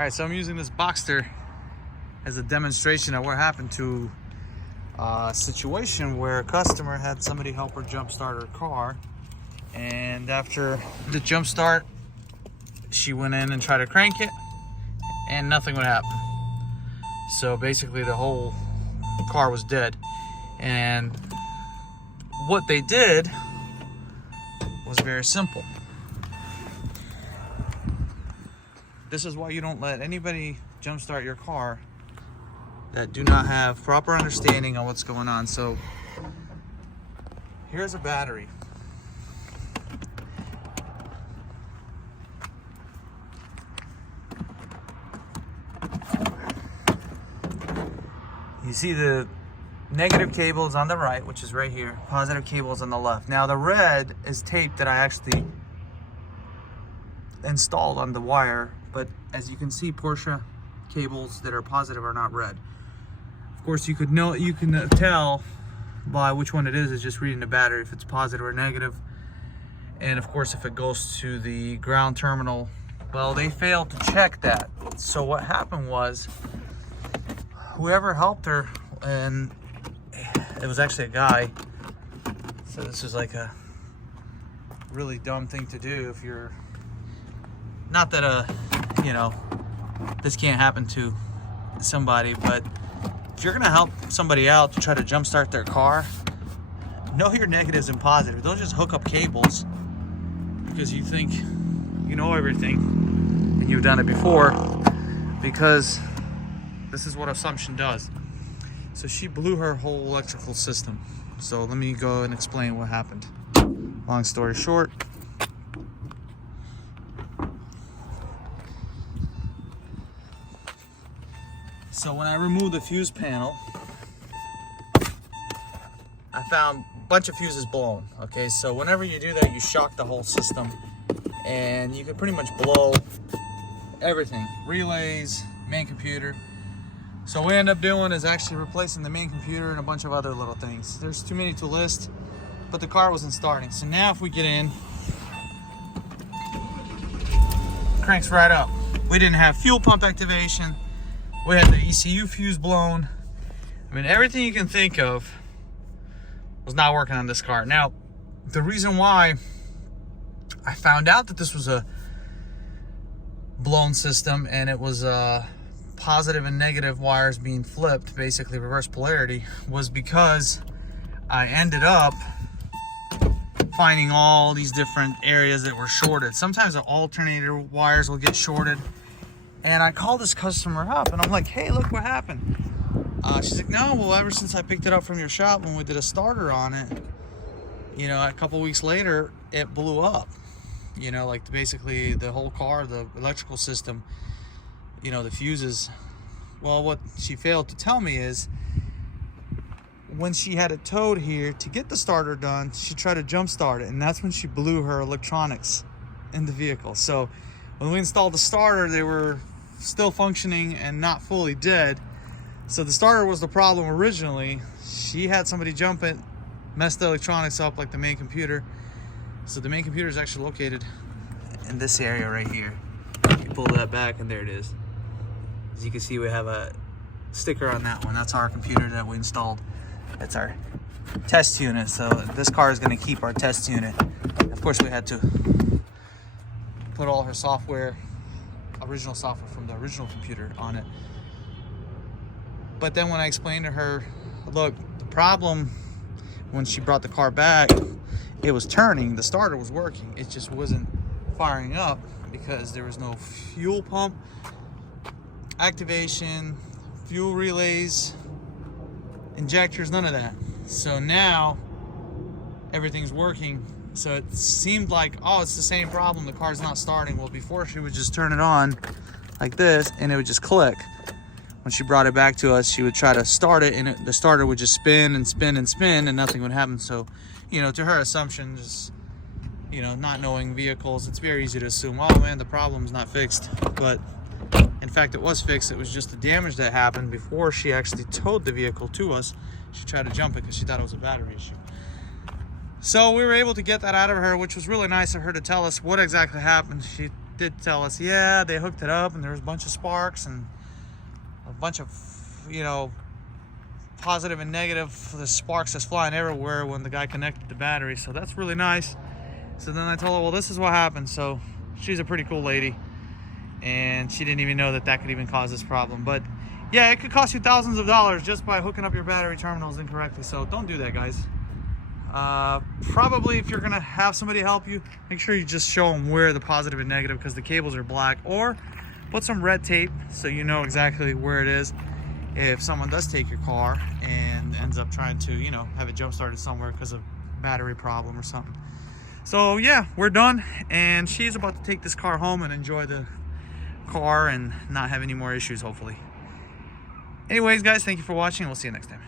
All right, so I'm using this Boxster as a demonstration of what happened to a situation where a customer had somebody help her jump start her car, and after the jump start, she went in and tried to crank it, and nothing would happen. So basically, the whole car was dead. And what they did was very simple. This is why you don't let anybody jumpstart your car that do not have proper understanding on what's going on. So here's a battery. You see the negative cable is on the right, which is right here. Positive cable is on the left. Now the red is tape that I actually installed on the wire, but as you can see, Porsche cables that are positive are not red. Of course, you can tell by which one it is just reading the battery if it's positive or negative. And of course, if it goes to the ground terminal, well, they failed to check that. So what happened was, whoever helped her, and it was actually a guy, so this is like a really dumb thing to do if you're not that this can't happen to somebody, but if you're gonna help somebody out to try to jumpstart their car, know your negatives and positives. Don't just hook up cables because you think you know everything and you've done it before, because this is what assumption does. So she blew her whole electrical system. So let me go and explain what happened. Long story short, so when I removed the fuse panel, I found a bunch of fuses blown. Okay, so whenever you do that, you shock the whole system, and you can pretty much blow everything. Relays, main computer. So what we end up doing is actually replacing the main computer and a bunch of other little things. There's too many to list, but the car wasn't starting. So now if we get in, cranks right up. We didn't have fuel pump activation. We had the ECU fuse blown. I mean, everything you can think of was not working on this car. Now, the reason why I found out that this was a blown system and it was positive and negative wires being flipped, basically reverse polarity, was because I ended up finding all these different areas that were shorted. Sometimes the alternator wires will get shorted. And I called this customer up and I'm like, hey, look what happened. She's like, no, well, ever since I picked it up from your shop when we did a starter on it, a couple weeks later, it blew up. Like basically the whole car, the electrical system, the fuses. Well, what she failed to tell me is when she had it towed here to get the starter done, she tried to jump start it, and that's when she blew her electronics in the vehicle. So when we installed the starter, they were still functioning and not fully dead. So the starter was the problem originally. She had somebody jump it, mess the electronics up like the main computer. So the main computer is actually located in this area right here. You pull that back and there it is. As you can see, we have a sticker on that one. That's our computer that we installed. That's our test unit. So this car is going to keep our test unit. Of course, we had to put all her software, original software from the original computer on it. But then when I explained to her, look, the problem when she brought the car back, it was turning, the starter was working, it just wasn't firing up because there was no fuel pump activation, fuel relays, injectors, none of that. So now everything's working. So it seemed like, oh, it's the same problem, the car's not starting. Well, before she would just turn it on like this and it would just click. When she brought it back to us, she would try to start it and the starter would just spin and spin and spin and nothing would happen. So, to her assumption, just, not knowing vehicles, it's very easy to assume, oh man, the problem's not fixed. But in fact, it was fixed. It was just the damage that happened before she actually towed the vehicle to us. She tried to jump it because she thought it was a battery issue. So we were able to get that out of her, which was really nice of her to tell us what exactly happened. She did tell us, yeah, they hooked it up and there was a bunch of sparks and a bunch of, you know, positive and negative. The sparks just flying everywhere when the guy connected the battery. So that's really nice. So then I told her, well, this is what happened. So she's a pretty cool lady, and she didn't even know that that could even cause this problem. But yeah, it could cost you thousands of dollars just by hooking up your battery terminals incorrectly. So don't do that, guys. Probably if you're gonna have somebody help you, make sure you just show them where the positive and negative, because the cables are black, or put some red tape so you know exactly where it is if someone does take your car and ends up trying to, you know, have it jump started somewhere because of battery problem or something. So yeah, we're done, and she's about to take this car home and enjoy the car and not have any more issues, hopefully. Anyways, guys, thank you for watching. We'll see you next time.